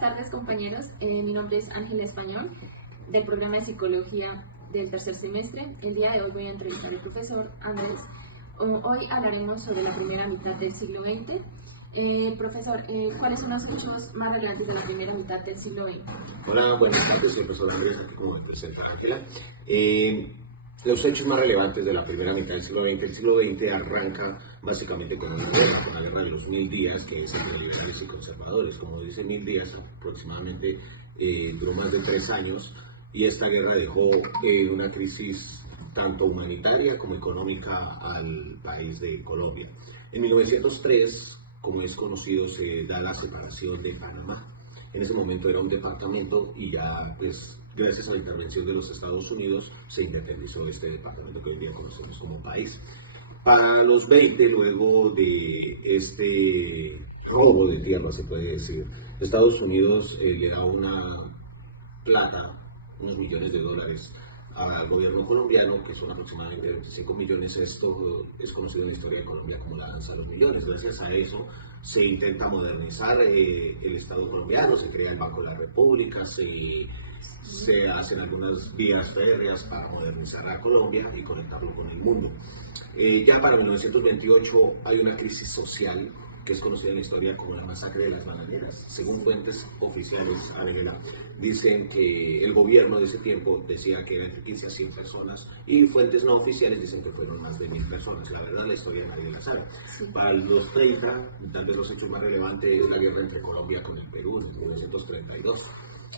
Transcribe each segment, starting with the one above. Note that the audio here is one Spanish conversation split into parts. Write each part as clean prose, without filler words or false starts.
Buenas tardes, compañeros. Mi nombre es Ángela Español, del programa de Psicología del tercer semestre. El día de hoy voy a entrevistar al profesor Andrés. Hoy hablaremos sobre la primera mitad del siglo XX. Profesor, ¿cuáles son los hechos más relevantes de la primera mitad del siglo XX? Hola, buenas tardes, soy el profesor Andrés, aquí como me presenta Ángela. Los hechos más relevantes de la primera mitad del siglo XX. El siglo XX arranca básicamente con la guerra de los 1000 días, que es entre liberales y conservadores. Como dice 1000 días, aproximadamente duró más de 3 años, y esta guerra dejó una crisis tanto humanitaria como económica al país de Colombia. En 1903, como es conocido, se da la separación de Panamá. En ese momento era un departamento y ya, pues, gracias a la intervención de los Estados Unidos, se independizó este departamento que hoy día conocemos como país. Para los 20, luego de este robo de tierra, se puede decir, Estados Unidos le da una plata, unos millones de dólares al gobierno colombiano, que son aproximadamente 25 millones. Esto es conocido en la historia de Colombia como la danza de los millones. Gracias a eso se intenta modernizar el Estado colombiano, se crea el Banco de la República, se hacen algunas vías férreas para modernizar a Colombia y conectarlo con el mundo. Ya para 1928 hay una crisis social que es conocida en la historia como la masacre de las bananeras. Según fuentes oficiales, Ángela, dicen que el gobierno de ese tiempo decía que eran entre 15 a 100 personas, y fuentes no oficiales dicen que fueron más de 1000 personas. La verdad, la historia nadie la sabe. Para los 30, tal vez los hechos más relevantes es la guerra entre Colombia con el Perú en 1932,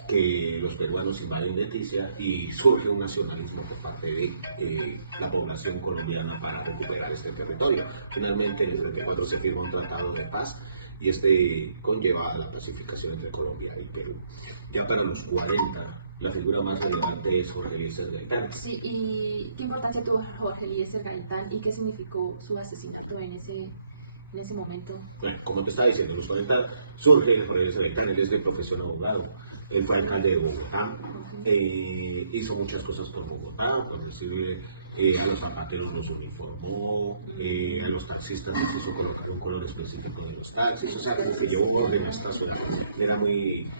que los peruanos invaden Leticia y surge un nacionalismo por parte de la población colombiana para recuperar este territorio. Finalmente, en el 34 se firma un tratado de paz y este conlleva a la pacificación entre Colombia y Perú. Ya para los 40, la figura más relevante es Jorge Eliezer Gaitán. Sí, ¿y qué importancia tuvo Jorge Eliezer Gaitán y qué significó su asesinato en ese momento? Bueno, como te estaba diciendo, en los 40 surge Jorge Eliezer Gaitán. Él es de profesión abogado. Él fue alcalde de Bogotá, hizo muchas cosas por Bogotá, por decir, los zapateros los uniformó, a los taxistas les hizo colocar un color específico de los taxis, o sea, como que llevó orden a esta ciudad. Era muy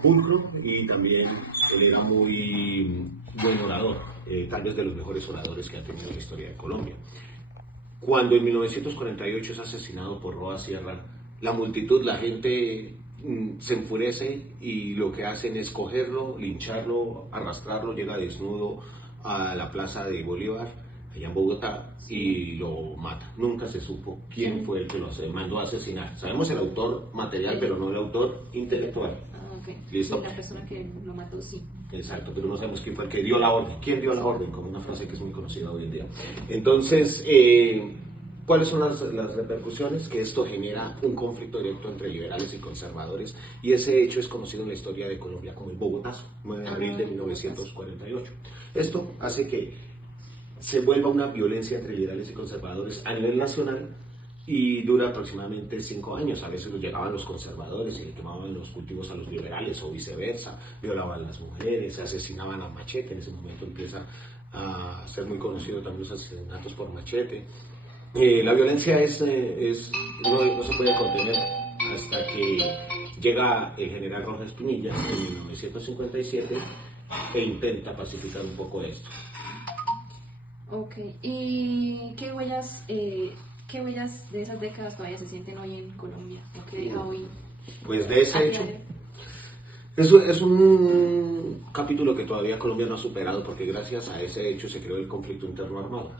pulcro, y también él era muy buen orador, tal vez de los mejores oradores que ha tenido la historia de Colombia. Cuando en 1948 es asesinado por Roa Sierra, la multitud, la gente se enfurece y lo que hacen es cogerlo, lincharlo, arrastrarlo, llega desnudo a la plaza de Bolívar, allá en Bogotá, y lo mata. Nunca se supo quién fue el que lo mandó a asesinar. Sabemos el autor material, pero no el autor intelectual. Okay. ¿Listo? Sí, la persona que lo mató, sí. Exacto, pero no sabemos quién fue el que dio la orden. ¿Quién dio la orden? Como una frase que es muy conocida hoy en día. Entonces, ¿cuáles son las repercusiones? Que esto genera un conflicto directo entre liberales y conservadores, y ese hecho es conocido en la historia de Colombia como el Bogotazo, 9 de abril de 1948. Esto hace que se vuelva una violencia entre liberales y conservadores a nivel nacional, y dura aproximadamente 5 años. A veces llegaban los conservadores y le quemaban los cultivos a los liberales, o viceversa, violaban a las mujeres, se asesinaban a machete. En ese momento empieza a ser muy conocido también los asesinatos por machete. La violencia no se puede contener hasta que llega el general Rojas Pinilla en 1957 e intenta pacificar un poco esto. Ok, ¿y qué huellas de esas décadas todavía se sienten hoy en Colombia? ¿O qué deja hoy? Pues de ese hecho, es un capítulo que todavía Colombia no ha superado, porque gracias a ese hecho se creó el conflicto interno armado.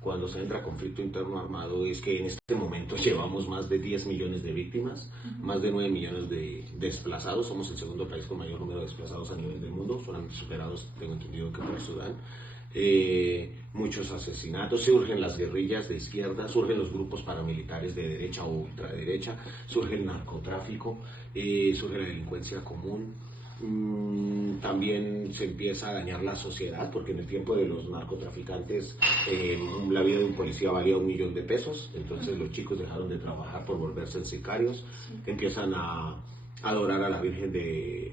Cuando se entra conflicto interno armado es que en este momento llevamos más de 10 millones de víctimas, más de 9 millones de desplazados. Somos el segundo país con mayor número de desplazados a nivel del mundo, solamente superados, tengo entendido, que por Sudán. Muchos asesinatos, surgen las guerrillas de izquierda, surgen los grupos paramilitares de derecha o ultraderecha, surge el narcotráfico, surge la delincuencia común. También se empieza a dañar la sociedad, porque en el tiempo de los narcotraficantes la vida de un policía valía 1 millón de pesos. Entonces los chicos dejaron de trabajar por volverse sicarios, empiezan a adorar a la Virgen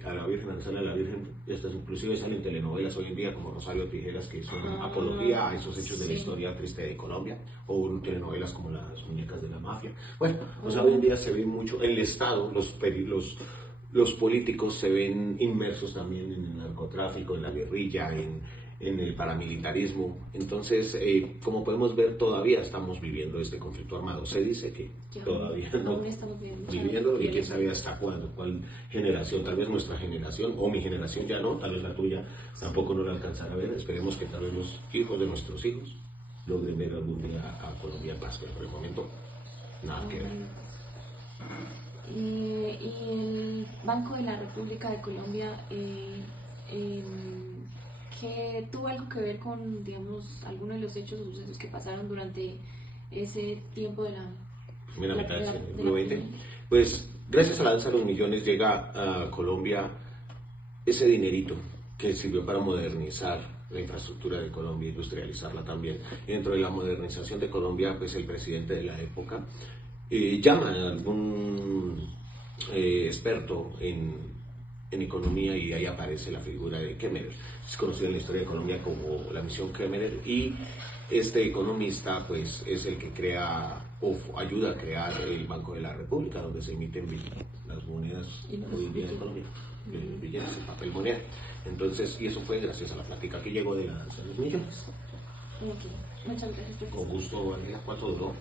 Aranzala, a la Virgen, estas inclusive salen telenovelas hoy en día como Rosario Tijeras, que son apología a esos hechos de la historia triste de Colombia, o telenovelas como Las Muñecas de la Mafia. Bueno, o sea, hoy en día se ve mucho, en el Estado, los políticos se ven inmersos también en el narcotráfico, en la guerrilla, en el paramilitarismo. Entonces, como podemos ver, todavía estamos viviendo este conflicto armado. Se dice que todavía no estamos viviendo, y quién sabe hasta cuándo, cuál generación, tal vez nuestra generación, o mi generación ya no, tal vez la tuya tampoco no la alcanzará a ver. Esperemos que tal vez los hijos de nuestros hijos logren ver algún día a Colombia en paz, pero por el momento nada que ver. Y el Banco de la República de Colombia, que tuvo algo que ver con, digamos, algunos de los hechos o sucesos que pasaron durante ese tiempo de la primera mitad del siglo XX. Pues gracias a la danza de los millones llega a Colombia ese dinerito que sirvió para modernizar la infraestructura de Colombia, industrializarla también. Y dentro de la modernización de Colombia, pues el presidente de la época llama a algún experto en economía, y ahí aparece la figura de Kemmerer. Es conocido en la historia de Colombia como la misión Kemmerer, y este economista pues es el que crea o ayuda a crear el Banco de la República, donde se emiten las monedas hoy en día de Colombia, billetes, el papel moneda. Entonces, y eso fue gracias a la plática que llegó de la danza de los millones. Ok, muchas gracias, profesor. Con gusto, Daniela. ¿Cuánto duró?